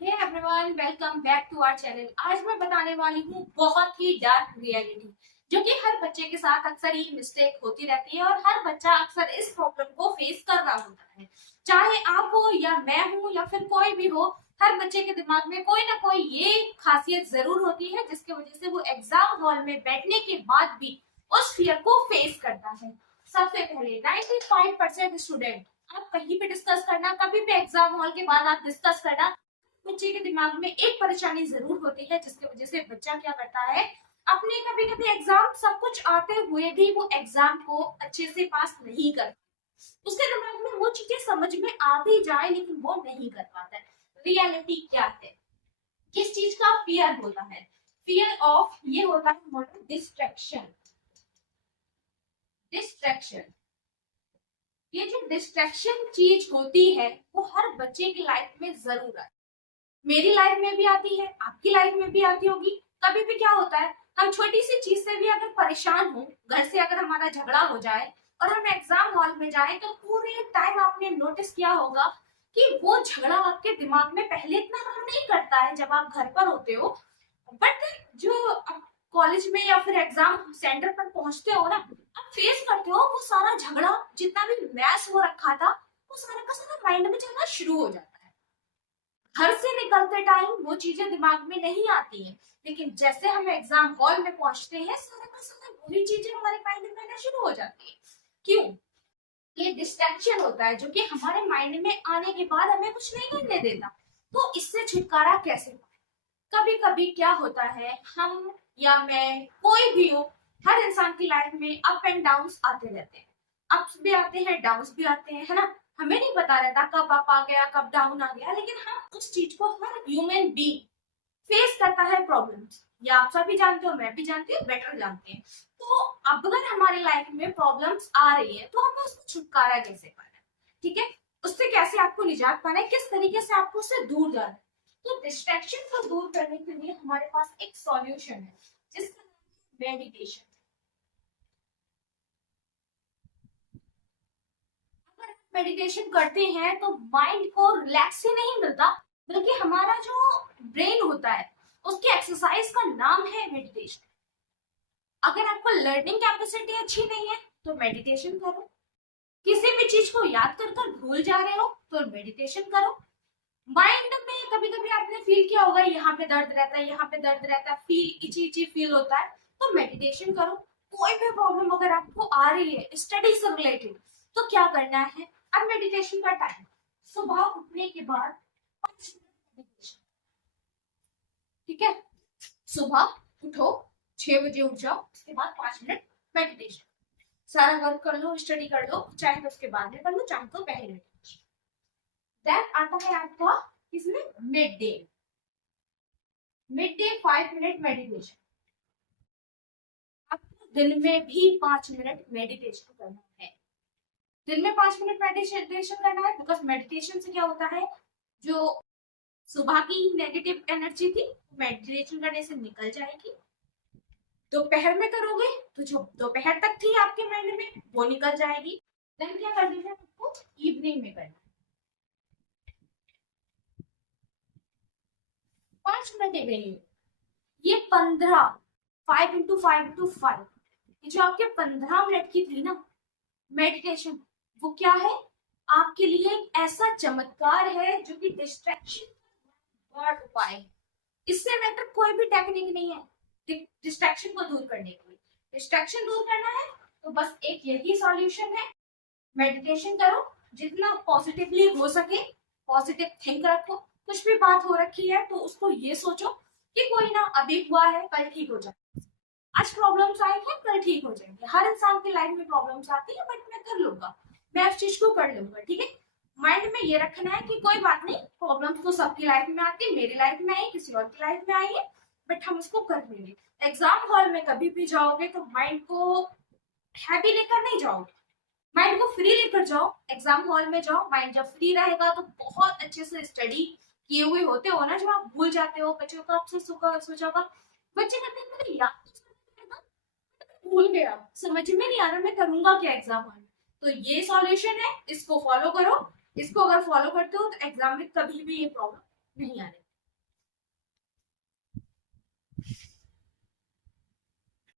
Hey everyone, welcome back to our channel. आज मैं बताने वाली हूँ बहुत ही डार्क रियलिटी, जो कि हर बच्चे के साथ अक्सर ही मिस्टेक होती रहती है और हर बच्चा अक्सर इस प्रॉब्लम को फेस कर रहा होता है। चाहे आप हो या मैं हूँ या फिर कोई भी हो, हर बच्चे के दिमाग में कोई ना कोई ये खासियत जरूर होती है जिसकी वजह से वो एग्जाम हॉल में बैठने के बाद भी उस फियर को फेस करता है। सबसे पहले 95% स्टूडेंट, आप कहीं पे डिस्कस करना, कभी भी एग्जाम हॉल के बाद आप डिस्कस करना, बच्चे के दिमाग में एक परेशानी जरूर होती है जिसकी वजह से बच्चा क्या करता है, अपने कभी कभी एग्जाम सब कुछ आते हुए भी वो एग्जाम को अच्छे से पास नहीं कर, उसके दिमाग में वो चीजें समझ में आ भी जाए लेकिन वो नहीं कर पाता है। रियलिटी क्या है, किस चीज का फियर होता है? फियर ऑफ ये होता है हमारा डिस्ट्रैक्शन। डिस्ट्रैक्शन, ये जो डिस्ट्रैक्शन चीज होती है वो हर बच्चे की लाइफ में जरूर आती है। मेरी लाइफ में भी आती है, आपकी लाइफ में भी आती होगी। कभी भी क्या होता है, हम छोटी सी चीज से भी अगर परेशान हो, घर से अगर हमारा झगड़ा हो जाए और हम एग्जाम हॉल में जाए, तो पूरे टाइम आपने नोटिस किया होगा कि वो झगड़ा आपके दिमाग में पहले इतना काम नहीं करता है जब आप घर पर होते हो, बट जो कॉलेज में या फिर एग्जाम सेंटर पर पहुंचते हो ना, आप फेस करते हो वो सारा झगड़ा, जितना भी मैस हो रखा था, वो सारा का सारा माइंड में चलना शुरू हो जाता है। घर से निकलते टाइम वो चीजें दिमाग में नहीं आती हैं, लेकिन जैसे हम एग्जाम हॉल में पहुंचते हैं सारा का सारा वही चीजें हमारे माइंड में आना शुरू हो जाती है। क्यों? ये डिस्ट्रैक्शन होता है जो कि हमारे माइंड में आने के बाद हमें कुछ नहीं करने देता। तो इससे छुटकारा कैसे पाए? कभी कभी क्या होता है, हम या मैं, कोई भी हो, हर इंसान की लाइफ में अप एंड डाउन आते रहते हैं। अप्स भी आते हैं, डाउन्स भी आते हैं, है ना। हमें नहीं पता रहता कब अप आ गया कब डाउन आ गया, लेकिन हम उस चीज को, हर ह्यूमन बीइंग फेस करता है प्रॉब्लम्स। या आप सभी जानते हो, मैं भी जानती हूँ, बेटर जानते हैं। तो अब अगर हमारी लाइफ में प्रॉब्लम्स आ रही है तो हमें उसको छुटकारा कैसे पाना है, ठीक है, उससे कैसे आपको निजात पाना है, किस तरीके से आपको उससे दूर जाना है। तो डिस्ट्रैक्शन को दूर करने के लिए हमारे पास एक सॉल्यूशन है जिसका नाम है मेडिटेशन। अगर मेडिटेशन करते हैं तो माइंड को रिलैक्स ही नहीं मिलता, बल्कि हमारा जो ब्रेन होता है उसकी एक्सरसाइज का नाम है मेडिटेशन। अगर आपको लर्निंग कैपेसिटी अच्छी नहीं है तो मेडिटेशन करो। किसी भी चीज को याद कर कर भूल जा रहे हो तो मेडिटेशन करो। माइंड में कभी कभी आपने फील किया होगा यहाँ पे दर्द रहता है, यहाँ पे दर्द रहता है, फील इची इची फील होता है, तो मेडिटेशन करो। कोई भी प्रॉब्लम अगर आपको आ रही है स्टडी से रिलेटेड, तो क्या करना है, अब मेडिटेशन का टाइम सुबह उठने के बाद 5 मिनट मेडिटेशन, ठीक है। सुबह उठो, 6 बजे उठ जाओ, उसके बाद 5 मिनट मेडिटेशन। सारा वर्क कर लो, स्टडी कर लो, चाहे तो उसके बाद में कर लो, चाहे तो पहले। देन आता है आपका इसमें mid day. Mid day 5 minute meditation. आपको दिन में भी 5 मिनट मेडिटेशन करना है। दिन में 5 मिनट मेडिटेशन करना है, बिकॉज मेडिटेशन से क्या होता है, जो सुबह की नेगेटिव एनर्जी थी मेडिटेशन करने से निकल जाएगी। दोपहर में करोगे तो जो दोपहर तक थी आपके माइंड में वो निकल जाएगी। देन क्या करना है आपको, इवनिंग में करना है 5 मिनट इवनिंग। ये 15, 5 into 5 into 5, ये जो आपके 15 मिनट की थी ना मेडिटेशन, वो क्या है, आपके लिए एक ऐसा चमत्कार है जो कि डिस्ट्रैक्शन वर्ड उपाय है। इससे बेटर कोई भी टेक्निक नहीं है डिस्ट्रैक्शन को दूर करने के लिए। डिस्ट्रैक्शन दूर करना है तो बस एक यही सॉल्यूशन है, मेडिटेशन करो। जितना पॉजिटिवली हो सके पॉजिटिव थिंक रखो। कुछ भी बात हो रखी है तो उसको ये सोचो कि कोई ना, अभी हुआ है कल ठीक हो जाए। आज प्रॉब्लम्स आई है कल ठीक हो जाएंगे। हर इंसान की लाइफ में प्रॉब्लम्स आती है, बट मैं कर लूंगा, मैं उस चीज को कर लूंगा, ठीक है। माइंड में ये रखना है कि कोई बात नहीं, प्रॉब्लम्स तो सबकी लाइफ में आती है, मेरी लाइफ में आई, किसी और की लाइफ में आई है, बट हम उसको कर लेंगे। एग्जाम हॉल में कभी भी जाओगे तो माइंड को हैवी लेकर नहीं जाओगे, माइंड को फ्री लेकर जाओ। एग्जाम हॉल में जाओ, माइंड जब फ्री रहेगा तो बहुत अच्छे से स्टडी किए हुए होते हो ना, जो आप भूल जाते हो, बच्चों का आपसे सोचा होगा, बच्चे कहते हैं मुझे याद भूल गया, समझ में नहीं आ रहा मैं करूंगा क्या एग्जाम हॉल में। तो ये सॉल्यूशन है, इसको फॉलो करो। इसको अगर फॉलो करते हो तो एग्जाम में कभी भी ये प्रॉब्लम नहीं आने।